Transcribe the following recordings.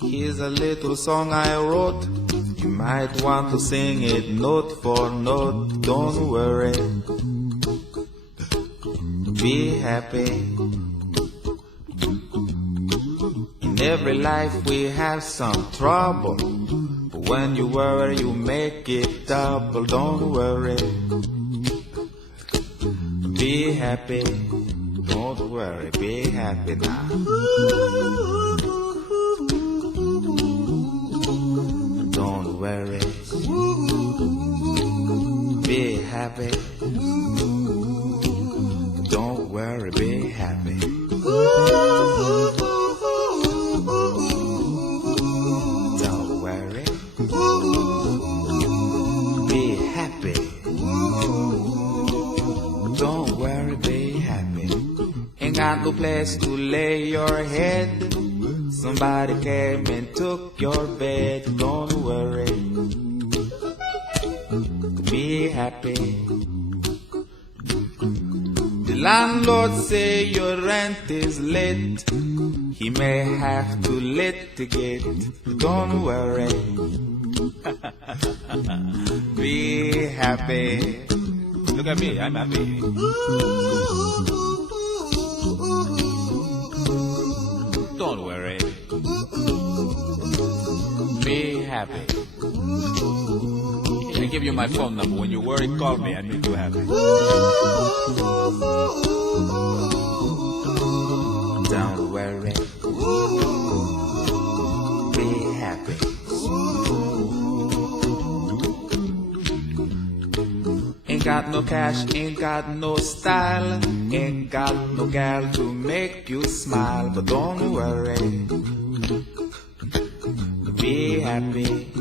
Here's a little song I wrote. You might want to sing it note for note. Don't worry, be happy. In every life we have some trouble, but when you worry you make it double. Don't worry, be happy. Don't worry, be happy now. Don't worry, be happy. Don't worry, be happy. Don't worry, be happy. Don't worry, be happy. Ain't got no place to lay your head. Somebody came and took your bed. Don't worry, be happy. The landlord say your rent is late. He may have to litigate. Don't worry, be happy. Look at me, I'm happy. Don't worry, be happy. I give you my phone number. When you worry, call me. I make you happy. Don't worry, be happy. Ain't got no cash, ain't got no style, ain't got no gal to make you smile. But don't worry, be happy.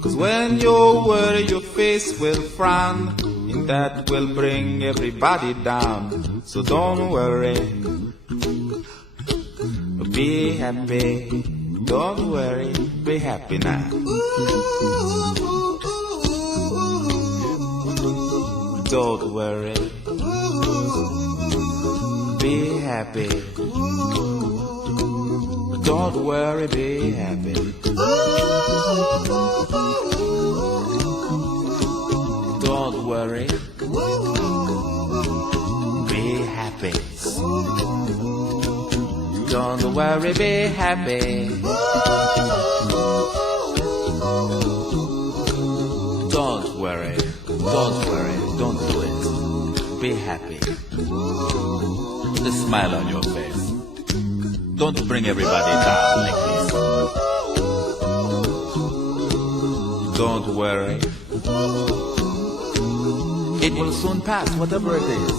'Cause when you worry your face will frown, and that will bring everybody down. So don't worry, be happy. Don't worry, be happy now. Don't worry, be happy. Don't worry, be happy. Don't worry, be happy. Don't worry, be happy. Don't worry, don't do it. Be happy. Put a smile on your face. Don't bring everybody down like this. Don't worry, it will soon pass, whatever it is.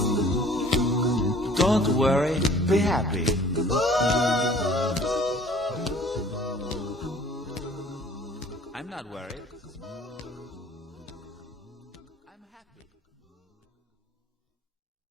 Don't worry, be happy. I'm not worried.